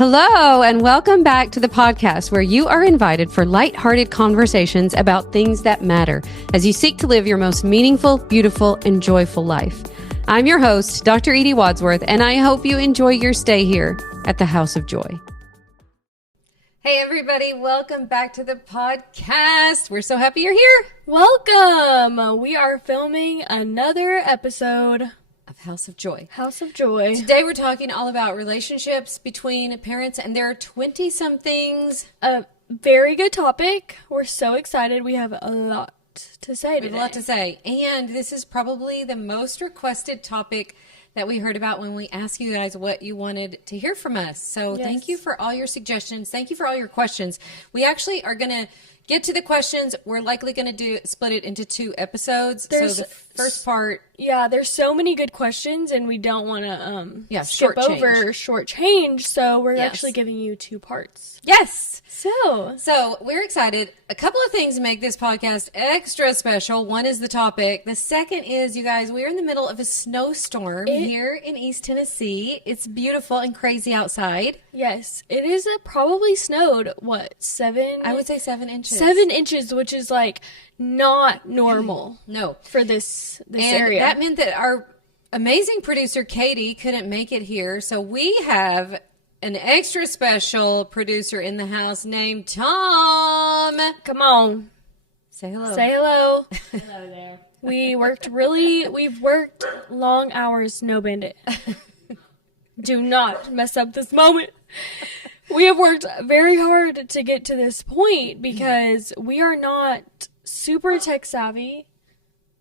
Hello, and welcome back to the podcast where you are invited for lighthearted conversations about things that matter as you seek to live your most meaningful, beautiful, and joyful life. I'm your host, Dr. Edie Wadsworth, and I hope you enjoy your stay here at the House of Joy. Hey, everybody. Welcome back to the podcast. We're so happy you're here. Welcome. We are filming another episode of House of Joy. House of Joy. Today we're talking all about relationships between parents and their 20-somethings. A very good topic. We're so excited. We have a lot to say today. We have a lot to say. And this is probably the most requested topic that we heard about when we asked you guys what you wanted to hear from us. So Thank you for all your suggestions. Thank you for all your questions. We actually are going to get to the questions. We're likely going to split it into 2 episodes. So the first part. Yeah, there's so many good questions, and we don't want to skip over shortchange. So we're actually giving you 2 parts. Yes. So we're excited. A couple of things make this podcast extra special. One is the topic. The second is, you guys, we're in the middle of a snowstorm here in East Tennessee. It's beautiful and crazy outside. Yes, it is. Probably snowed, 7? I would say 7 inches. 7 inches, which is like not normal. No. For this and area. That meant that our amazing producer, Katie, couldn't make it here. So we have an extra special producer in the house named Tom. Come on. Say hello. Say hello. Hello there. We've worked long hours, no bandit. Do not mess up this moment. We have worked very hard to get to this point because we are not super tech savvy.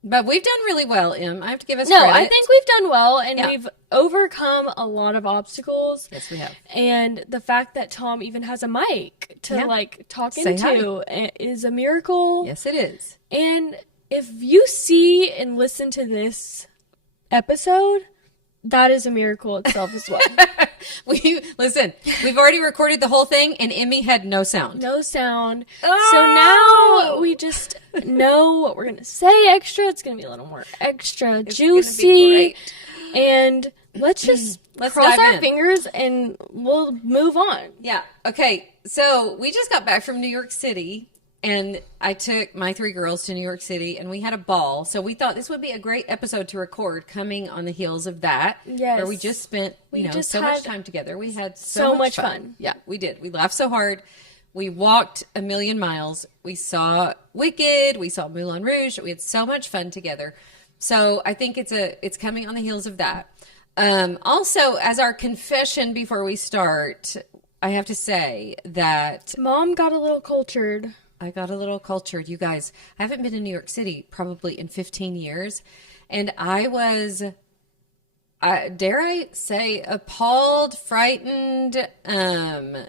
But we've done really well, Em. I have to give us credit. I think we've done well, and we've overcome a lot of obstacles. Yes, we have. And the fact that Tom even has a mic to talk Say into is a miracle. Yes, it is. And if you see and listen to this episode, that is a miracle itself as well. Listen, we've already recorded the whole thing, and Emmy had no sound. No sound. Oh! So now we just know what we're going to say extra. It's going to be a little more extra juicy. And let's just cross our fingers and we'll move on. Yeah. Okay. So we just got back from New York City. And I took my 3 girls to New York City, and we had a ball. So we thought this would be a great episode to record coming on the heels of that. Yes. Where we just spent, so much time together. We had so much fun. Yeah, we did. We laughed so hard. We walked a million miles. We saw Wicked. We saw Moulin Rouge. We had so much fun together. So I think it's coming on the heels of that. Also, as our confession before we start, I have to say that Mom got a little cultured. I got a little cultured. You guys, I haven't been in New York City probably in 15 years. And I was, dare I say, appalled, frightened. I'm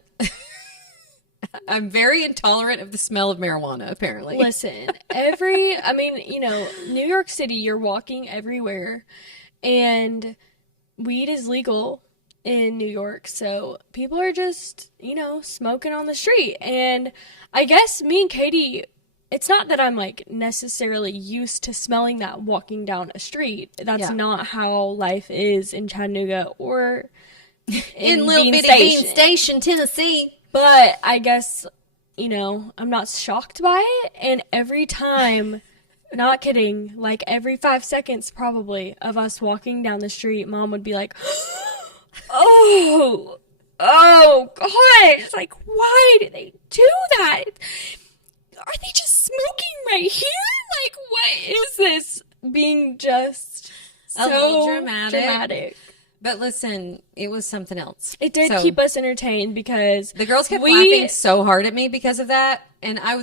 very intolerant of the smell of marijuana, apparently. Listen, New York City, you're walking everywhere. And weed is legal in New York, so people are just, smoking on the street. And I guess me and Katie, it's not that I'm necessarily used to smelling that walking down a street. That's not how life is in Chattanooga or in Little Bitty Bean Station, Tennessee. But I guess, I'm not shocked by it. And every time, not kidding, every 5 seconds probably of us walking down the street, Mom would be like, oh God, it's why did they do that? Are they just smoking right here? What is this? Being just a little dramatic. But listen, it was something else. It did keep us entertained because the girls kept laughing so hard at me because of that, and I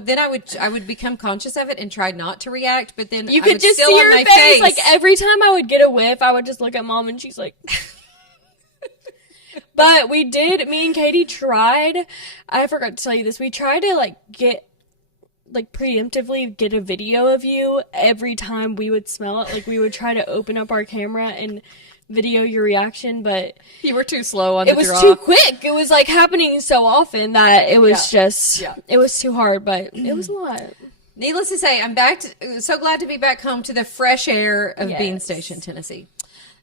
would become conscious of it and try not to react. But then you could just see your face. Every time I would get a whiff, I would just look at Mom, and she's like. But me and Katie tried, I forgot to tell you this, we tried to preemptively get a video of you every time we would smell it. We would try to open up our camera and video your reaction, but you were too slow on the draw. It was too quick. It was happening so often that it was it was too hard, but it was a lot. Needless to say, I'm back. So glad to be back home to the fresh air of Bean Station, Tennessee.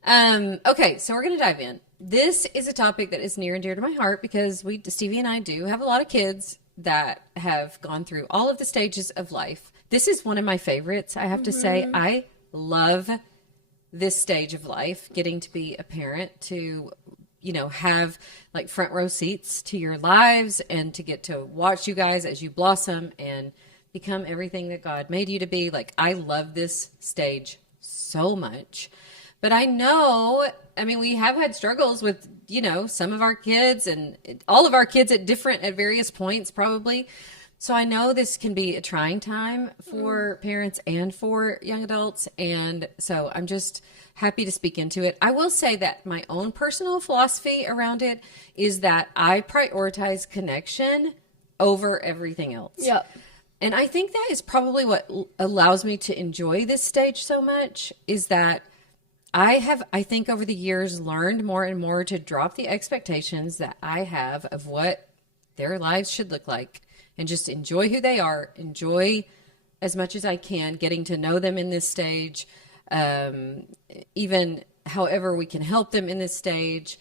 Okay, so we're going to dive in. this is a topic that is near and dear to my heart because Stevie and I do have a lot of kids that have gone through all of the stages of life. This is one of my favorites. I have to say, I love this stage of life, getting to be a parent, to, have like front row seats to your lives and to get to watch you guys as you blossom and become everything that God made you to be. Like, I love this stage so much. But I know, we have had struggles with, some of our kids and all of our kids at various points probably. So I know this can be a trying time for parents and for young adults. And so I'm just happy to speak into it. I will say that my own personal philosophy around it is that I prioritize connection over everything else. Yep. And I think that is probably what allows me to enjoy this stage so much, is that I think over the years learned more and more to drop the expectations that I have of what their lives should look like and just enjoy who they are, enjoy as much as I can getting to know them in this stage, even however we can help them in this stage.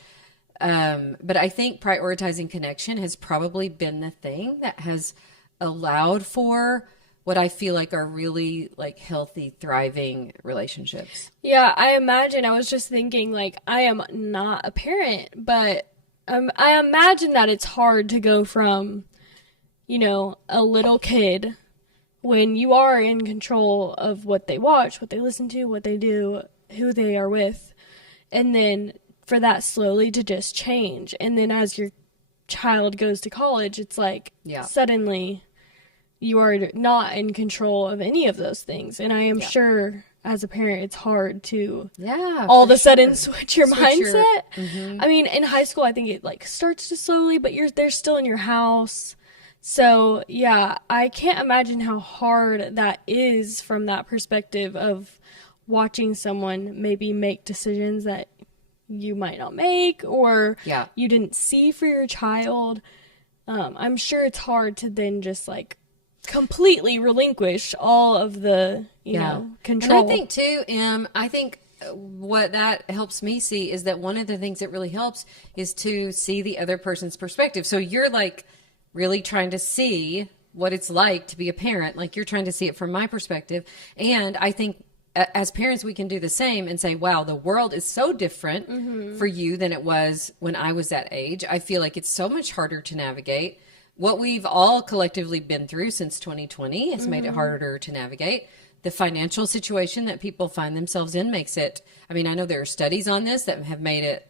But I think prioritizing connection has probably been the thing that has allowed for what I feel like are really like healthy, thriving relationships. Yeah, I imagine. I was just thinking, like, I am not a parent, but I imagine that it's hard to go from, a little kid when you are in control of what they watch, what they listen to, what they do, who they are with, and then for that slowly to just change. And then as your child goes to college, it's like suddenly you are not in control of any of those things. And I am sure as a parent, it's hard to all of a sudden switch your mindset. In high school, I think it like starts to slowly, but they're still in your house. So yeah, I can't imagine how hard that is from that perspective of watching someone maybe make decisions that you might not make or you didn't see for your child. I'm sure it's hard to then just like completely relinquish all of the, control. And I think too, what that helps me see is that one of the things that really helps is to see the other person's perspective. So you're like really trying to see what it's like to be a parent. Like, you're trying to see it from my perspective. And I think as parents, we can do the same and say, wow, the world is so different for you than it was when I was that age. I feel like it's so much harder to navigate. What we've all collectively been through since 2020 has made it harder to navigate. The financial situation that people find themselves in makes it, I know there are studies on this that have made it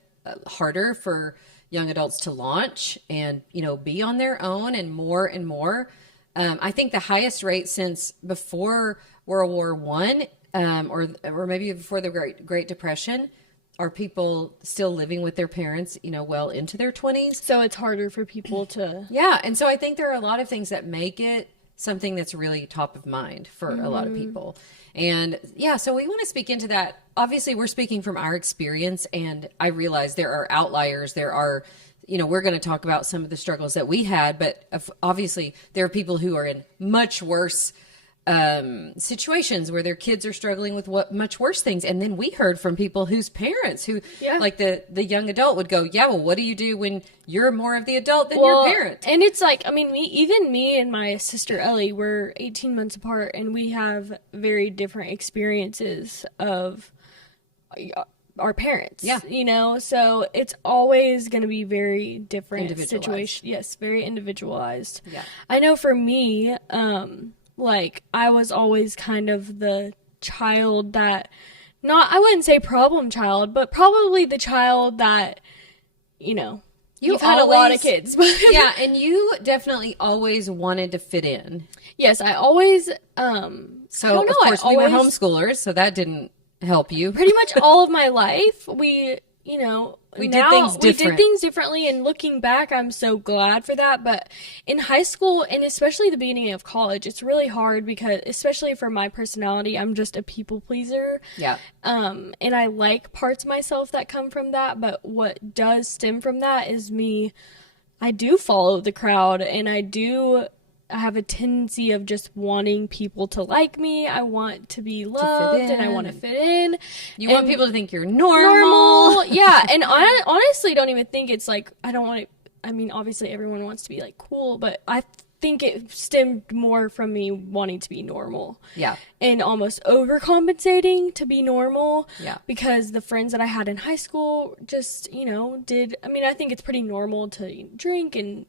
harder for young adults to launch and, be on their own and more and more. I think the highest rate since before World War I, or maybe before the Great Depression, are people still living with their parents, well into their 20s. So it's harder for people to... Yeah. And so I think there are a lot of things that make it something that's really top of mind for a lot of people. And so we want to speak into that. Obviously, we're speaking from our experience, and I realize there are outliers. There are, we're going to talk about some of the struggles that we had, but obviously there are people who are in much worse situations where their kids are struggling with much worse things. And then we heard from people whose parents like the young adult would go, well, what do you do when you're more of the adult than your parent? And it's like, me and my sister Ellie, we're 18 months apart, and we have very different experiences of our parents. So it's always going to be very different situation. Yes, very individualized. I know for me, like, I was always kind of the child that, I wouldn't say problem child, but probably the child that, you've had a lot of kids. And you definitely always wanted to fit in. Yes, I always, of course, we were homeschoolers, so that didn't help you. Pretty much all of my life, we did things differently, and looking back, I'm so glad for that. But in high school, and especially the beginning of college, it's really hard because, especially for my personality, I'm just a people pleaser. And I like parts of myself that come from that, but what does stem from that is I do follow the crowd, and I do I have a tendency of just wanting people to like me. I want to be loved and I want to fit in. You want people to think you're normal. Yeah. And I honestly don't even think it's like, I don't want to, I mean, obviously everyone wants to be like cool, but I think it stemmed more from me wanting to be normal. Yeah. And almost overcompensating to be normal. Yeah. Because the friends that I had in high school just, you know, I think it's pretty normal to drink and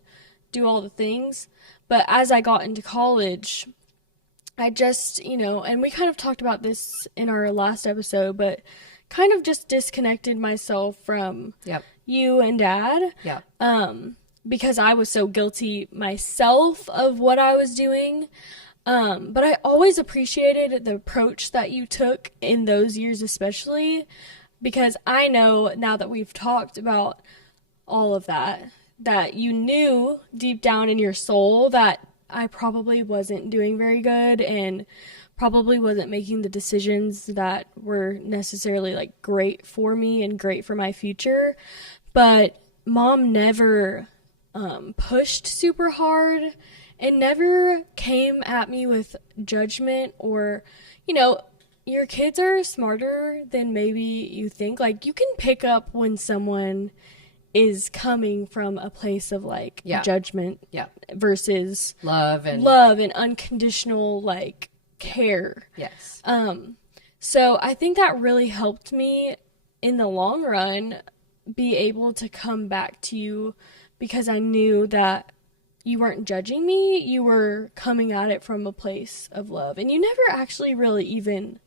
do all the things. But as I got into college, I just, you know, and we kind of talked about this in our last episode, but kind of just disconnected myself from you and Dad. Yeah. Because I was so guilty myself of what I was doing. But I always appreciated the approach that you took in those years, especially because I know now that we've talked about all of that, that you knew deep down in your soul that I probably wasn't doing very good and probably wasn't making the decisions that were necessarily like great for me and great for my future. But Mom never pushed super hard and never came at me with judgment or, you know, your kids are smarter than maybe you think. Like, you can pick up when someone is coming from a place of like judgment versus love and unconditional like care. Yes. So I think that really helped me in the long run be able to come back to you, because I knew that you weren't judging me. You were coming at it from a place of love. And you never actually really even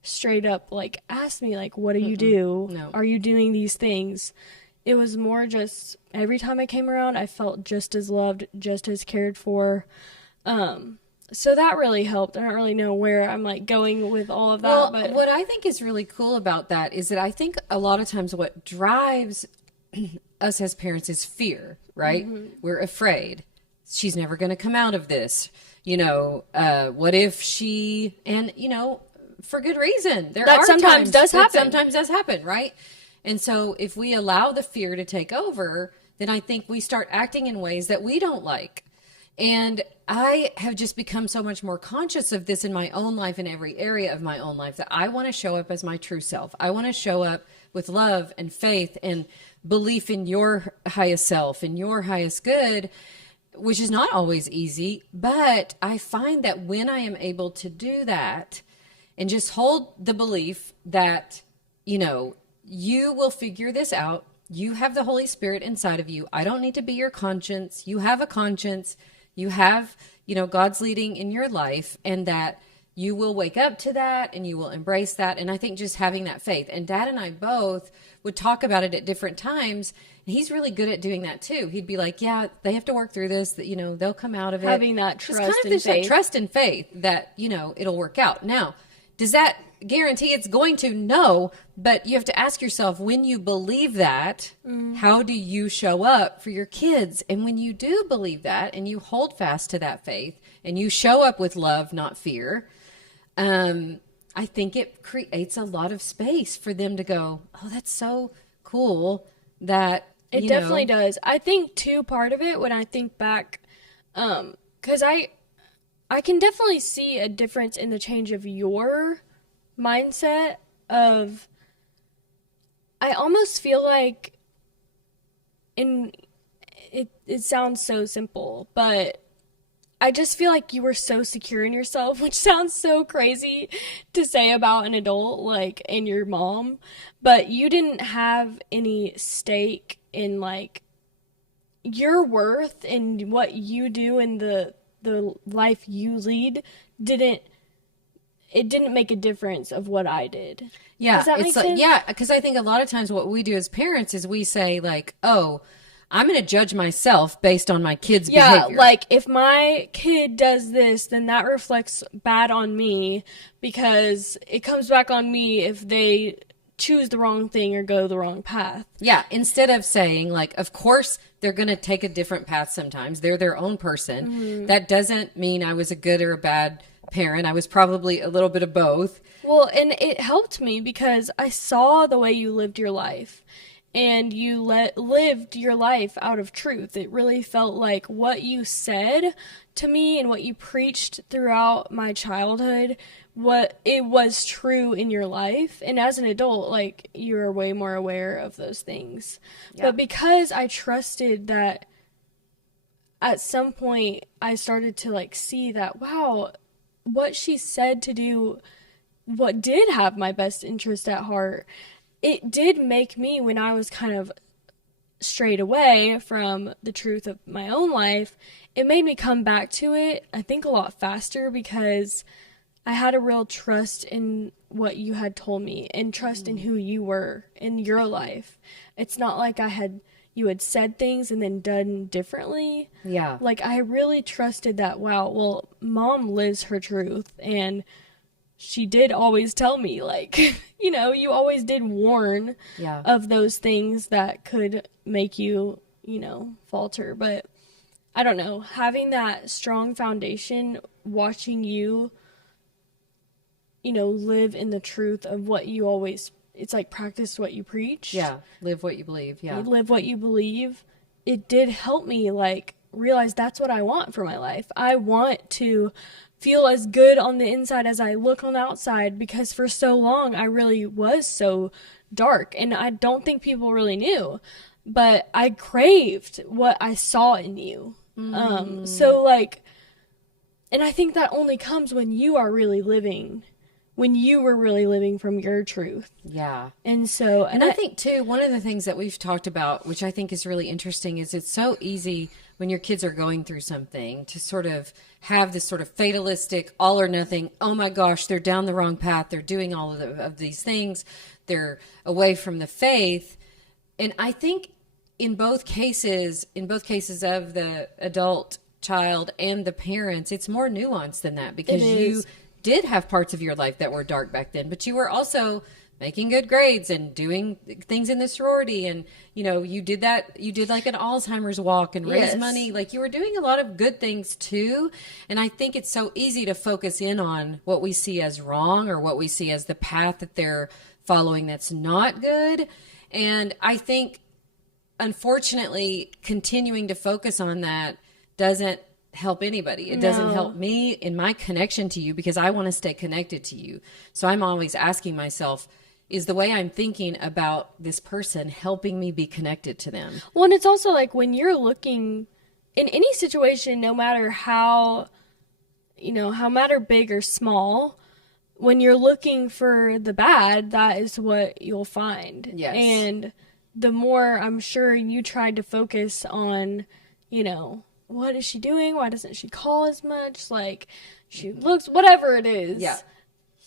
straight up like asked me like, what do you do? No. Are you doing these things? It was more just every time I came around, I felt just as loved, just as cared for. So that really helped. I don't really know where I'm like going with all of that. Well, but what I think is really cool about that is that I think a lot of times what drives us as parents is fear, right? Mm-hmm. We're afraid. She's never going to come out of this. You know, what if she, and you know, for good reason. That sometimes does happen, right? And so if we allow the fear to take over, then I think we start acting in ways that we don't like. And I have just become so much more conscious of this in my own life, in every area of my own life, that I want to show up as my true self. I want to show up with love and faith and belief in your highest self and your highest good, which is not always easy. But I find that when I am able to do that and just hold the belief that, you know, you will figure this out. You have the Holy Spirit inside of you. I don't need to be your conscience. You have a conscience. You have, you know, God's leading in your life, and that you will wake up to that and you will embrace that. And I think just having that faith, and Dad and I both would talk about it at different times. And he's really good at doing that too. He'd be like, yeah, they have to work through this, that, you know, they'll come out of it. Having that trust and faith. That trust and faith that, you know, it'll work out. Now, does that guarantee it's going to? No, but you have to ask yourself, when you believe that, how do you show up for your kids? And when you do believe that and you hold fast to that faith and you show up with love, not fear, I think it creates a lot of space for them to go, oh, that's so cool that, it definitely does. I think too, part of it, when I think back, because I can definitely see a difference in the change of your mindset of, I almost feel like, it sounds so simple, but I just feel like you were so secure in yourself, which sounds so crazy to say about an adult, like, and your mom, but you didn't have any stake in, like, your worth and what you do in the life you lead. It didn't make a difference of what I did. Yeah. Does that make sense? Yeah, because I think a lot of times what we do as parents is we say, like, oh, I'm going to judge myself based on my kid's behavior. Yeah, like, if my kid does this, then that reflects bad on me, because it comes back on me if they choose the wrong thing or go the wrong path. Yeah, instead of saying, like, of course they're going to take a different path sometimes. They're their own person. Mm-hmm. That doesn't mean I was a good or a bad parent. I was probably a little bit of both. Well, and it helped me because I saw the way you lived your life. and you lived your life out of truth. It really felt like what you said to me and what you preached throughout my childhood, what it was true in your life. And as an adult, like, you're way more aware of those things. Yeah. But because I trusted that, at some point I started to like see that, wow, what she said to do, what did have my best interest at heart, it did make me, when I was kind of strayed away from the truth of my own life, it made me come back to it, I think, a lot faster, because I had a real trust in what you had told me and trust in who you were in your life. It's not like you had said things and then done differently. Yeah. Like, I really trusted that, wow, well, Mom lives her truth, and she did always tell me, like, you know, you always did warn of those things that could make you, you know, falter. But I don't know, having that strong foundation, watching you, you know, live in the truth of what you always, it's like practice what you preach. Yeah, live what you believe. Yeah, live what you believe. It did help me, like, realize that's what I want for my life. I want to feel as good on the inside as I look on the outside, because for so long I really was so dark, and I don't think people really knew, but I craved what I saw in you. So, like, and I think that only comes when you are really living, when you were really living from your truth. Yeah. And so, and I think too, one of the things that we've talked about, which I think is really interesting, is it's so easy when your kids are going through something to sort of have this sort of fatalistic, all or nothing, oh my gosh, they're down the wrong path, they're doing all of these things, they're away from the faith. And I think in both cases of the adult child and the parents, it's more nuanced than that, because you did have parts of your life that were dark back then, but you were also making good grades and doing things in the sorority, and you know, you did like an Alzheimer's walk and raise money, like you were doing a lot of good things too. And I think it's so easy to focus in on what we see as wrong, or what we see as the path that they're following that's not good. And I think, unfortunately, continuing to focus on that doesn't help anybody. It doesn't help me in my connection to you, because I want to stay connected to you. So I'm always asking myself, is the way I'm thinking about this person helping me be connected to them? Well, and it's also like, when you're looking in any situation, no matter how, you know, how matter big or small, when you're looking for the bad, that is what you'll find. Yes. And the more, I'm sure, you tried to focus on, you know, what is she doing? Why doesn't she call as much? Like, she looks, whatever it is. Yeah.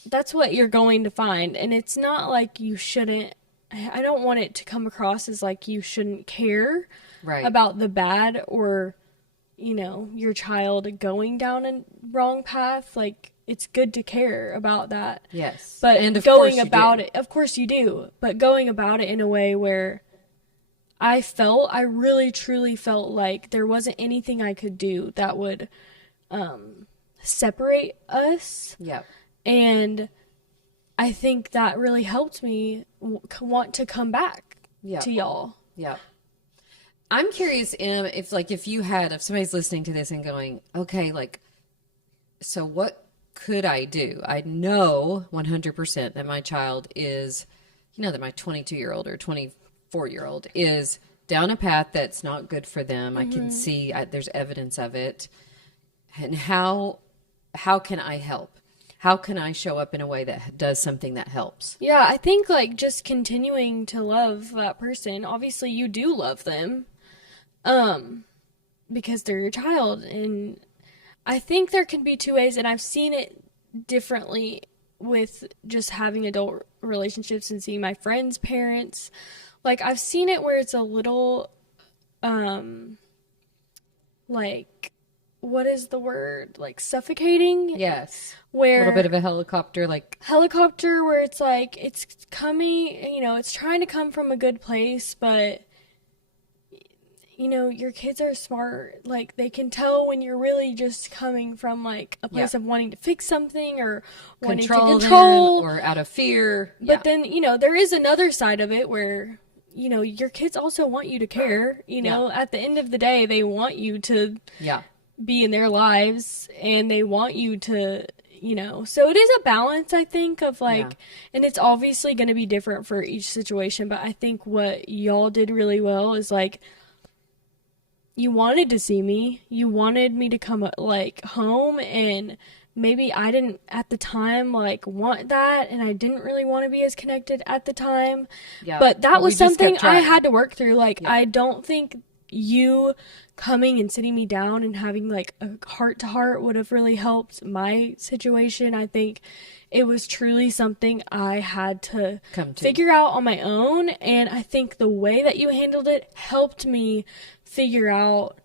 That's what you're going to find. And it's not like you shouldn't, I don't want it to come across as like you shouldn't care about the bad, or, you know, your child going down a wrong path. Like, it's good to care about that. Yes. But and going about it, of course you do, but going about it in a way where I really truly felt like there wasn't anything I could do that would separate us. Yep. And I think that really helped me want to come back to y'all. Yeah. I'm curious, Em, if somebody's listening to this and going, okay, like, so what could I do? I know 100% that my child is, you know, that my 22-year-old or 24-year-old is down a path that's not good for them. Mm-hmm. I can see there's evidence of it. And how can I help? How can I show up in a way that does something that helps? Yeah, I think, like, just continuing to love that person. Obviously, you do love them, because they're your child. And I think there can be two ways, and I've seen it differently with just having adult relationships and seeing my friends' parents. Like, I've seen it where it's a little, like, what is the word? Like, suffocating? Yes. Where a little bit of a helicopter, where it's like, it's coming, you know, it's trying to come from a good place, but, you know, your kids are smart. Like, they can tell when you're really just coming from, like, a place of wanting to fix something, or wanting to control them, or out of fear. But then, you know, there is another side of it where you know, your kids also want you to care, you know, at the end of the day, they want you to be in their lives, and they want you to, you know, so it is a balance, I think, of like, and it's obviously going to be different for each situation, but I think what y'all did really well is like, you wanted to see me, you wanted me to come like home, and maybe I didn't at the time like want that, and I didn't really want to be as connected at the time. But that was something I had to work through. Like, I don't think you coming and sitting me down and having like a heart to heart would have really helped my situation. I think it was truly something I had to figure out on my own, and I think the way that you handled it helped me figure out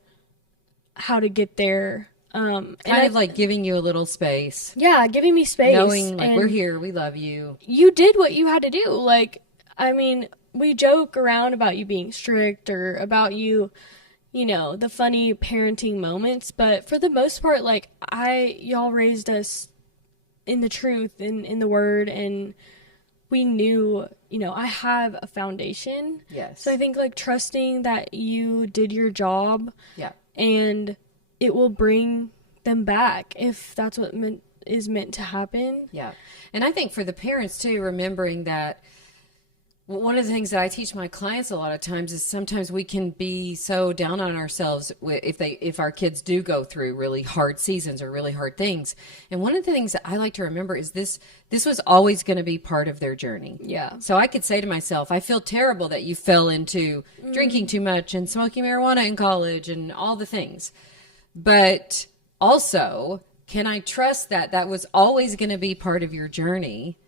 how to get there. Kind of like giving you a little space. Yeah, giving me space. Knowing, like, we're here, we love you. You did what you had to do. Like, I mean, we joke around about you being strict or about you, you know, the funny parenting moments. But for the most part, like, y'all raised us in the truth, in the word, and we knew, you know, I have a foundation. Yes. So I think, like, trusting that you did your job. Yeah. And it will bring them back if that's what is meant to happen. Yeah. And I think for the parents too, remembering that one of the things that I teach my clients a lot of times is sometimes we can be so down on ourselves if our kids do go through really hard seasons or really hard things. And one of the things that I like to remember is this was always going to be part of their journey. Yeah. So I could say to myself, I feel terrible that you fell into drinking too much and smoking marijuana in college and all the things. But also, can I trust that was always going to be part of your journey,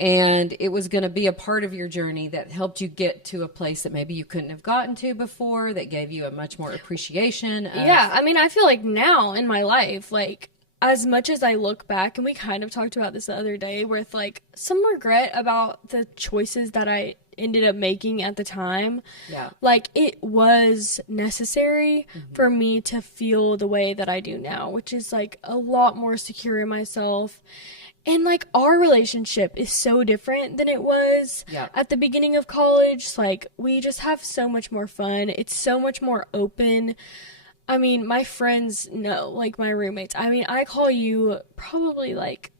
and it was going to be a part of your journey that helped you get to a place that maybe you couldn't have gotten to before, that gave you a much more appreciation of... Yeah, I mean, I feel like now in my life, like, as much as I look back, and we kind of talked about this the other day, with, like, some regret about the choices that I ended up making at the time. Yeah. Like, it was necessary for me to feel the way that I do now, which is, like, a lot more secure in myself. And, like, our relationship is so different than it was at the beginning of college. Like, we just have so much more fun. It's so much more open. I mean, my friends know, like, my roommates. I mean, I call you probably, like,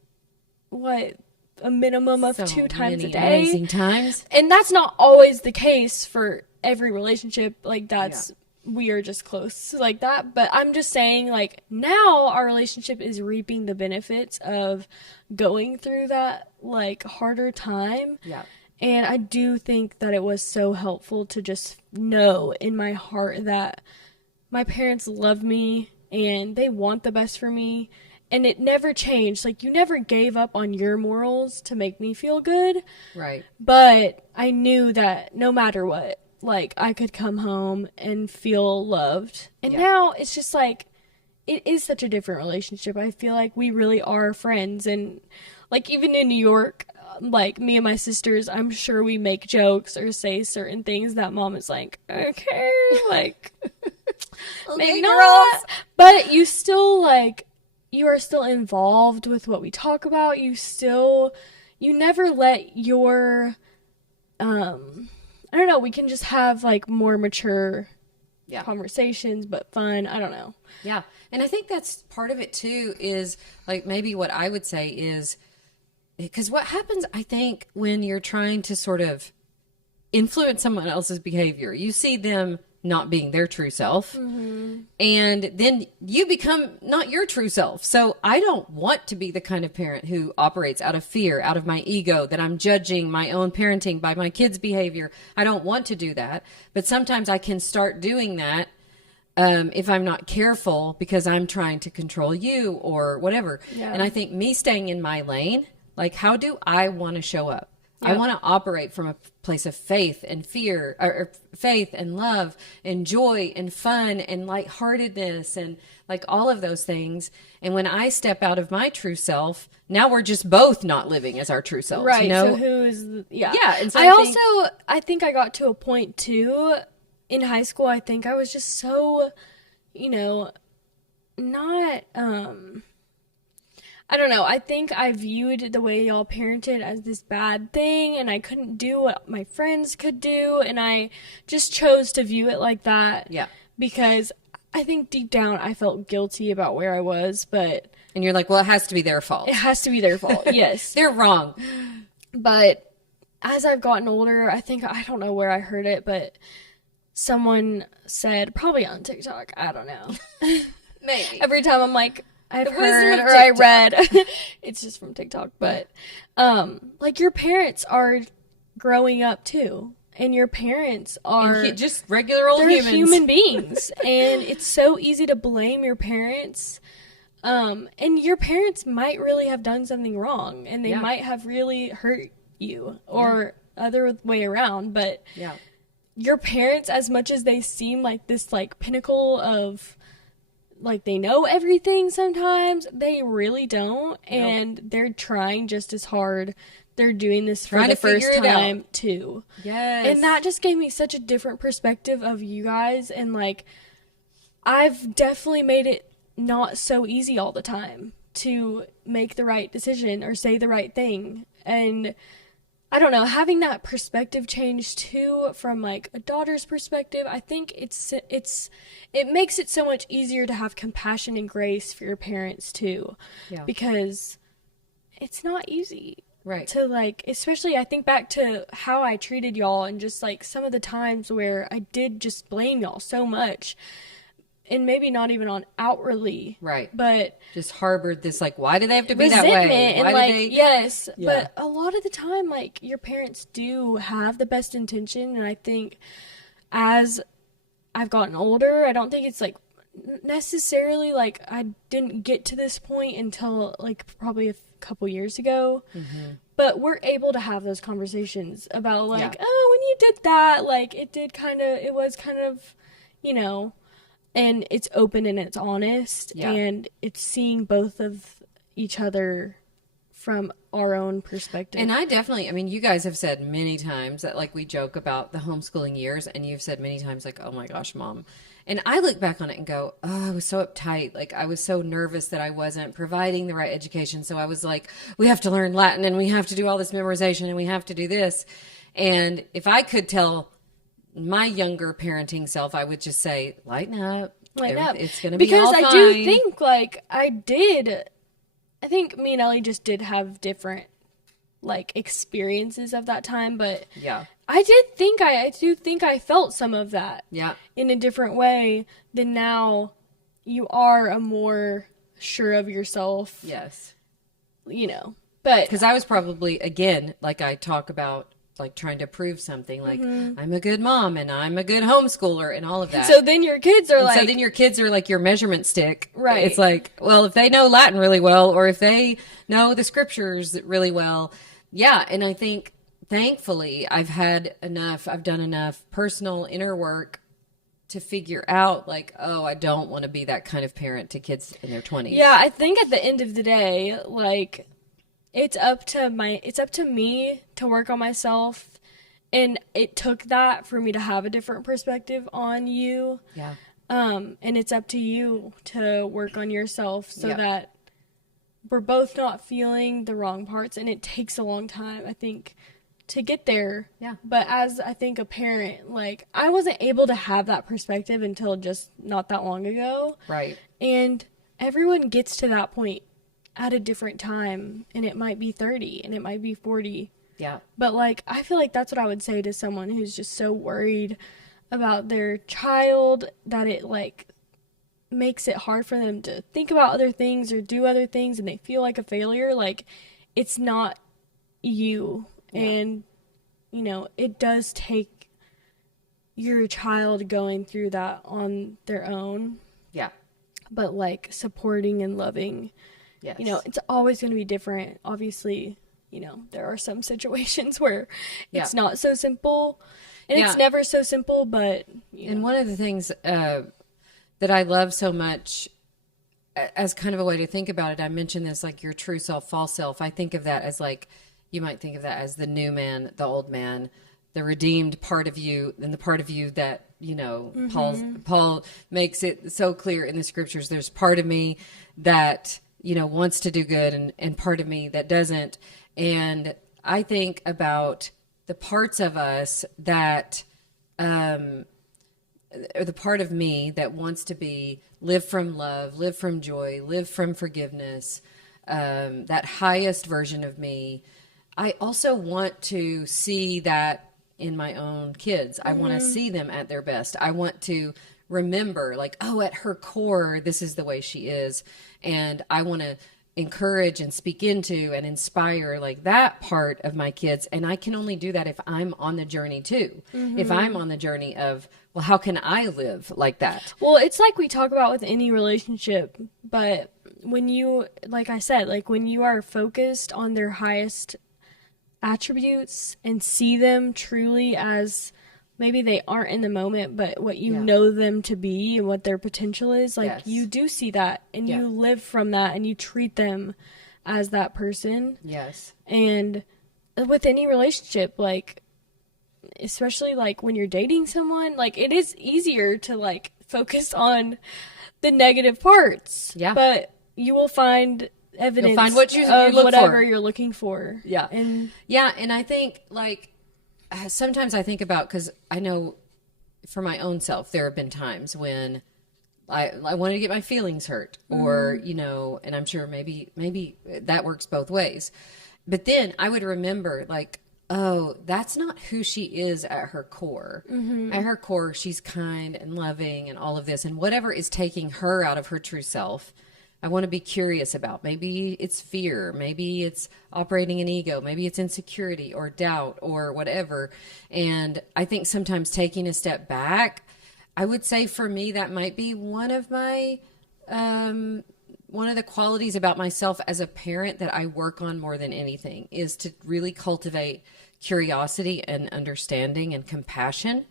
a minimum of 2 times a day. Amazing times. And that's not always the case for every relationship. Like, we are just close like that. But I'm just saying, like, now our relationship is reaping the benefits of going through that, like, harder time. Yeah. And I do think that it was so helpful to just know in my heart that my parents love me and they want the best for me. And it never changed. Like, you never gave up on your morals to make me feel good. Right. But I knew that no matter what, like, I could come home and feel loved. And now it's just like, it is such a different relationship. I feel like we really are friends. And, like, even in New York, like, me and my sisters, I'm sure we make jokes or say certain things that Mom is like, okay, like, maybe not. But you still, like, you are still involved with what we talk about. You never let your, I don't know, we can just have, like, more mature conversations, but fun. I don't know. Yeah. And I think that's part of it too, is, like, maybe what I would say is, because what happens, I think, when you're trying to sort of influence someone else's behavior, you see them not being their true self. And then you become not your true self. So I don't want to be the kind of parent who operates out of fear, out of my ego, that I'm judging my own parenting by my kids' behavior. I don't want to do that. But sometimes I can start doing that if I'm not careful, because I'm trying to control you or whatever. Yeah. And I think me staying in my lane, like, how do I want to show up? I want to operate from a place of faith and fear, or faith and love and joy and fun and lightheartedness and, like, all of those things. And when I step out of my true self, now we're just both not living as our true selves. Right. You know? So who's, yeah. And so I think I got to a point too in high school. I think I was just so, you know, not, I don't know. I think I viewed the way y'all parented as this bad thing, and I couldn't do what my friends could do, and I just chose to view it like that. Yeah. Because I think deep down I felt guilty about where I was, but... And you're like, well, it has to be their fault. It has to be their fault, yes. They're wrong. But as I've gotten older, I don't know where I heard it, but someone said, probably on TikTok, I don't know. Maybe. Every time I'm like, I've heard or I read, it's just from TikTok, but like your parents are growing up too. And your parents are just regular old they're humans. human beings. And it's so easy to blame your parents. And your parents might really have done something wrong. And they might have really hurt you. Or other way around. But your parents, as much as they seem like this like pinnacle of like they know everything sometimes, they really don't. And they're trying just as hard. They're doing this for the first time too. Yes. And that just gave me such a different perspective of you guys. And like, I've definitely made it not so easy all the time to make the right decision or say the right thing. And I don't know, having that perspective change too from like a daughter's perspective, I think it makes it so much easier to have compassion and grace for your parents too. Yeah. Because it's not easy. Right. To like, especially I think back to how I treated y'all and just like some of the times where I did just blame y'all so much and maybe not even on outwardly. Right. But just harbored this like, why do they have to be that way? And like, yes. Yeah. But a lot of the time, like your parents do have the best intention. And I think as I've gotten older, I don't think it's like necessarily like I didn't get to this point until like probably a couple years ago, but we're able to have those conversations about like, oh, when you did that, like it was kind of, you know, and it's open and it's honest and it's seeing both of each other from our own perspective. And I mean, you guys have said many times that like we joke about the homeschooling years, and you've said many times like, oh my gosh, Mom. And I look back on it and go, oh, I was so uptight. Like, I was so nervous that I wasn't providing the right education. So I was like, we have to learn Latin and we have to do all this memorization and we have to do this. And if I could tell my younger parenting self, I would just say, lighten up. Lighten up. It's going to be all fine. Because I do think, like, I think me and Ellie just did have different, like, experiences of that time. But yeah. I do think I felt some of that in a different way than now. You are a more sure of yourself. Yes. You know, but because I was probably, again, like I talk about, like trying to prove something like I'm a good mom and I'm a good homeschooler and all of that. So then your kids are like, so then your kids are like your measurement stick. Right. It's like, well, if they know Latin really well, or if they know the scriptures really well. Yeah. And I think, thankfully, I've done enough personal inner work to figure out like, oh, I don't want to be that kind of parent to kids in their 20s. Yeah, I think at the end of the day, like it's up to me to work on myself, and it took that for me to have a different perspective on you. Yeah. And it's up to you to work on yourself so that we're both not feeling the wrong parts, and it takes a long time, I think, to get there. Yeah. But as I think a parent, like I wasn't able to have that perspective until just not that long ago. Right. And everyone gets to that point at a different time, and it might be 30 and it might be 40. Yeah. But like I feel like that's what I would say to someone who's just so worried about their child that it like makes it hard for them to think about other things or do other things, and they feel like a failure. Like it's not you. Yeah. And, you know, it does take your child going through that on their own. Yeah. But, like, supporting and loving, yes. You know, it's always going to be different. Obviously, you know, there are some situations where it's not so simple. And it's never so simple, but, you know. And one of the things that I love so much as kind of a way to think about it, I mentioned this, like, your true self, false self. I think of that as, like, you might think of that as the new man, the old man, the redeemed part of you, and the part of you that, you know, Paul makes it so clear in the scriptures. There's part of me that wants to do good and part of me that doesn't. And I think about the parts of us that, or the part of me that wants to live from love, live from joy, live from forgiveness, that highest version of me. I also want to see that in my own kids. I want to see them at their best. I want to remember, like, oh, at her core, this is the way she is. And I want to encourage and speak into and inspire like that part of my kids. And I can only do that if I'm on the journey too. If I'm on the journey of, well, how can I live like that? Well, it's like we talk about with any relationship, but when you, like I said, like when you are focused on their highest attributes and see them truly as maybe they aren't in the moment, but what you know them to be and what their potential is, like you do see that and you live from that and you treat them as that person. Yes. And with any relationship, like, especially like when you're dating someone, like it is easier to like focus on the negative parts. Yeah. But you will find evidence You'll find what you of look whatever for. you're looking for. Yeah. And I think like sometimes I think about, because I know for my own self, there have been times when I wanted to get my feelings hurt or, and I'm sure maybe that works both ways. But then I would remember like, oh, that's not who she is at her core. At her core, she's kind and loving and all of this. And whatever is taking her out of her true self, I want to be curious about. Maybe it's fear. Maybe it's operating an ego. Maybe it's insecurity or doubt or whatever. And I think sometimes taking a step back, I would say for me, that might be one of my, one of the qualities about myself as a parent that I work on more than anything is to really cultivate curiosity and understanding and compassion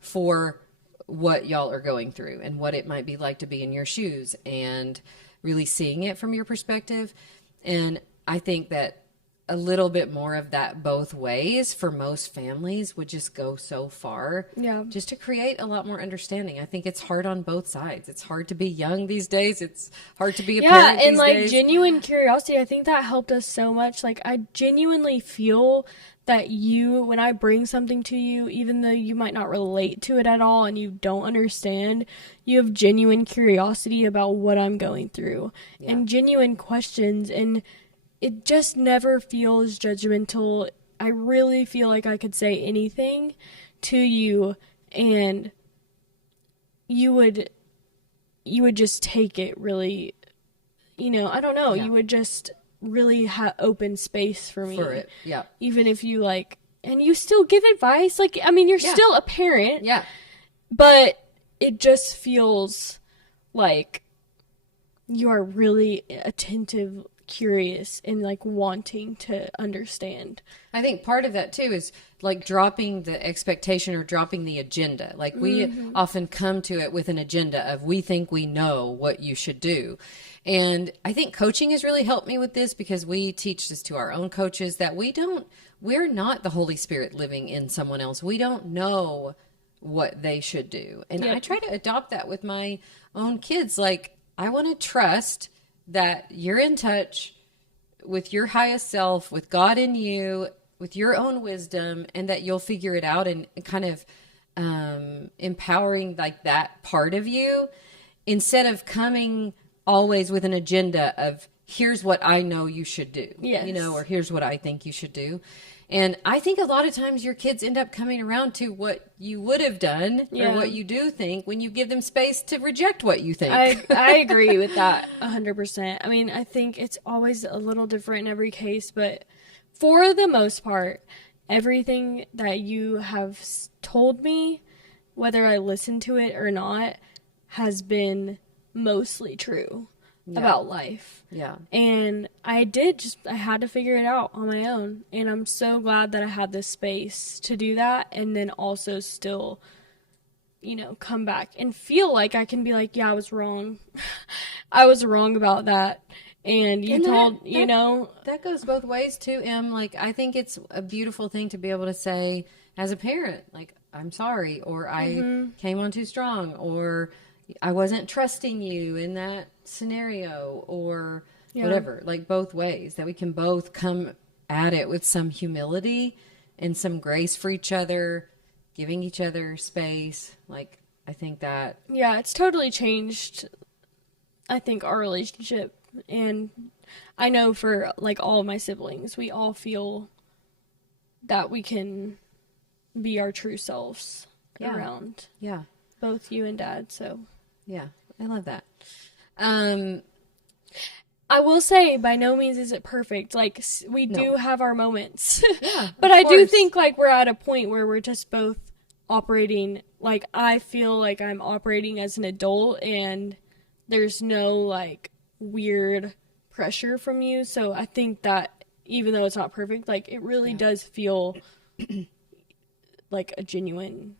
for what y'all are going through and what it might be like to be in your shoes and really seeing it from your perspective. And I think that a little bit more of that both ways for most families would just go so far. Yeah. Just to create a lot more understanding. I think it's hard on both sides. It's hard to be young these days. It's hard to be a parent and these like days. genuine curiosity, I think that helped us so much. Like I genuinely feel that when I bring something to you, even though you might not relate to it at all and you don't understand, you have genuine curiosity about what I'm going through and genuine questions, and it just never feels judgmental. I really feel like I could say anything to you and you would just take it really, I don't know, you would just really open space for me. For it, yeah. Even if you like, and you still give advice, like, I mean, you're still a parent. Yeah. But it just feels like you are really attentive, curious, and like wanting to understand. I think part of that too is like dropping the expectation or dropping the agenda. Like we often come to it with an agenda of we think we know what you should do. And I think coaching has really helped me with this because we teach this to our own coaches that we're not the Holy Spirit living in someone else. We don't know what they should do. And I try to adopt that with my own kids. Like I want to trust that you're in touch with your highest self, with God in you, with your own wisdom, and that you'll figure it out, and kind of empowering like that part of you instead of coming always with an agenda of here's what I know you should do, or here's what I think you should do. And I think a lot of times your kids end up coming around to what you would have done or what you do think when you give them space to reject what you think. I agree with that 100%. I mean, I think it's always a little different in every case, but for the most part, everything that you have told me, whether I listen to it or not, has been mostly true about life. Yeah. And I had to figure it out on my own. And I'm so glad that I had this space to do that. And then also still, come back and feel like I can be like, yeah, I was wrong. I was wrong about that. And that goes both ways too, Em. Like, I think it's a beautiful thing to be able to say as a parent, like, I'm sorry, or I came on too strong, or I wasn't trusting you in that scenario, or whatever, like both ways, that we can both come at it with some humility and some grace for each other, giving each other space. Like, I think that. Yeah, it's totally changed, I think, our relationship. And I know for, like, all of my siblings, we all feel that we can be our true selves around. Yeah. Both you and Dad, so. Yeah, I love that. I will say, by no means is it perfect. Like, we do have our moments. Yeah, but I do think, like, we're at a point where we're just both operating, like, I feel like I'm operating as an adult, and there's no, like, weird pressure from you. So I think that, even though it's not perfect, like, it really does feel like a genuine.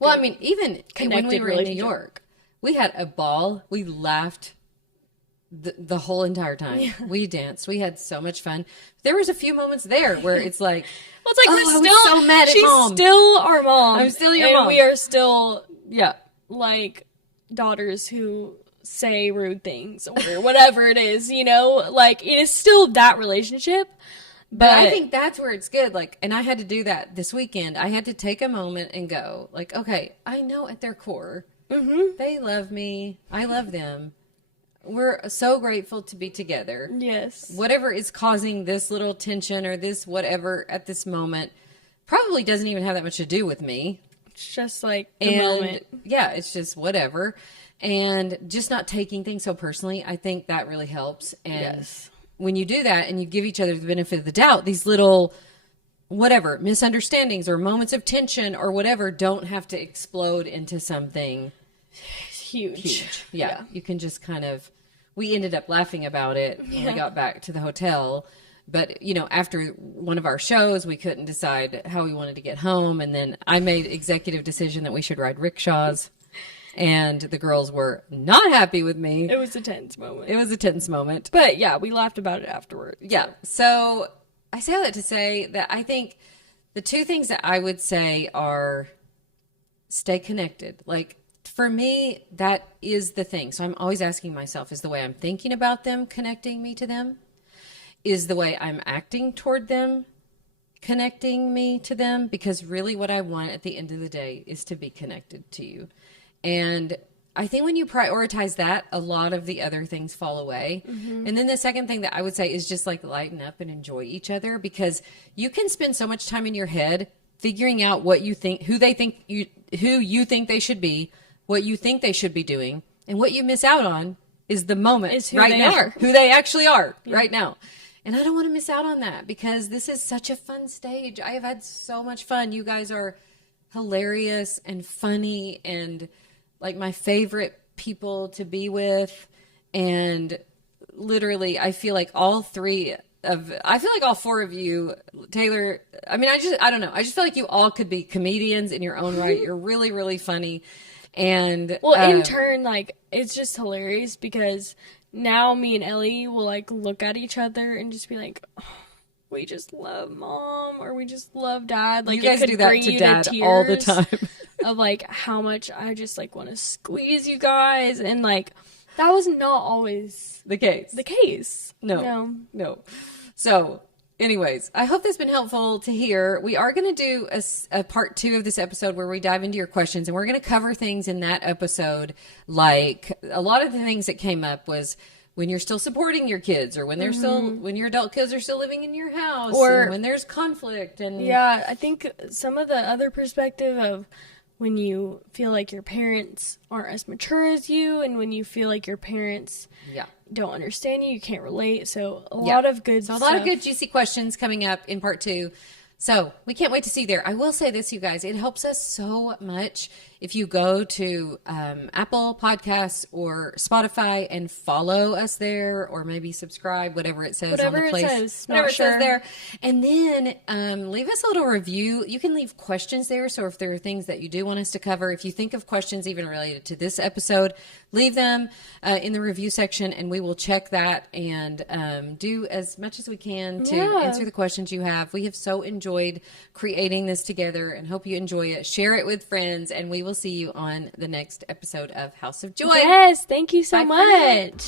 Well, I mean, even when we were in New relationship. York, we had a ball. We laughed the whole entire time. Yeah. We danced. We had so much fun. There was a few moments there where it's like, well, it's like we're still so mad at mom. She's still our mom. I'm still your mom. And we are still, like, daughters who say rude things or whatever it is, you know? Like, it is still that relationship. But I think that's where it's good. Like, and I had to do that this weekend. I had to take a moment and go, like, okay, I know at their core, they love me. I love them. We're so grateful to be together. Yes. Whatever is causing this little tension or this whatever at this moment probably doesn't even have that much to do with me. It's just like the moment. Yeah, it's just whatever. And just not taking things so personally, I think that really helps. And when you do that and you give each other the benefit of the doubt, these little whatever misunderstandings or moments of tension or whatever don't have to explode into something huge. Yeah. You can just kind of, we ended up laughing about it when we got back to the hotel. But, you know, after one of our shows, we couldn't decide how we wanted to get home. And then I made executive decision that we should ride rickshaws. And the girls were not happy with me. It was a tense moment. But yeah, we laughed about it afterwards. Yeah. So I say all that to say that I think the two things that I would say are stay connected. Like, for me, that is the thing. So I'm always asking myself, is the way I'm thinking about them connecting me to them? Is the way I'm acting toward them connecting me to them? Because really what I want at the end of the day is to be connected to you. And I think when you prioritize that, a lot of the other things fall away. And then the second thing that I would say is just like lighten up and enjoy each other, because you can spend so much time in your head figuring out what you think, who you think they should be, what you think they should be doing, and what you miss out on is the moment right now, who they actually are right now. And I don't want to miss out on that, because this is such a fun stage. I have had so much fun. You guys are hilarious and funny and like my favorite people to be with. And literally, I feel like all four of you, Taylor, I mean, I don't know. I just feel like you all could be comedians in your own right. You're really, really funny. And in turn, like, it's just hilarious because now me and Ellie will like look at each other and just be like, oh, we just love mom or we just love dad. Like, you guys do that to dad all the time. Of like how much I just like want to squeeze you guys, and like that was not always the case. No. So anyways, I hope that's been helpful to hear. We are going to do a part 2 of this episode where we dive into your questions, and we're going to cover things in that episode. Like, a lot of the things that came up was when you're still supporting your kids, or when they're when your adult kids are still living in your house, or when there's conflict. And yeah, I think some of the other perspective of when you feel like your parents aren't as mature as you, and when you feel like your parents don't understand you can't relate. So a lot of good stuff. A lot of good juicy questions coming up in part 2. So we can't wait to see you there. I will say this, you guys, it helps us so much if you go to Apple Podcasts or Spotify and follow us there, or maybe subscribe, whatever it says on the place. Whatever it says there. And then leave us a little review. You can leave questions there. So if there are things that you do want us to cover, if you think of questions even related to this episode, leave them in the review section, and we will check that and do as much as we can to answer the questions you have. We have so enjoyed creating this together and hope you enjoy it. Share it with friends, and we will see you on the next episode of House of Joy. Yes, thank you so much.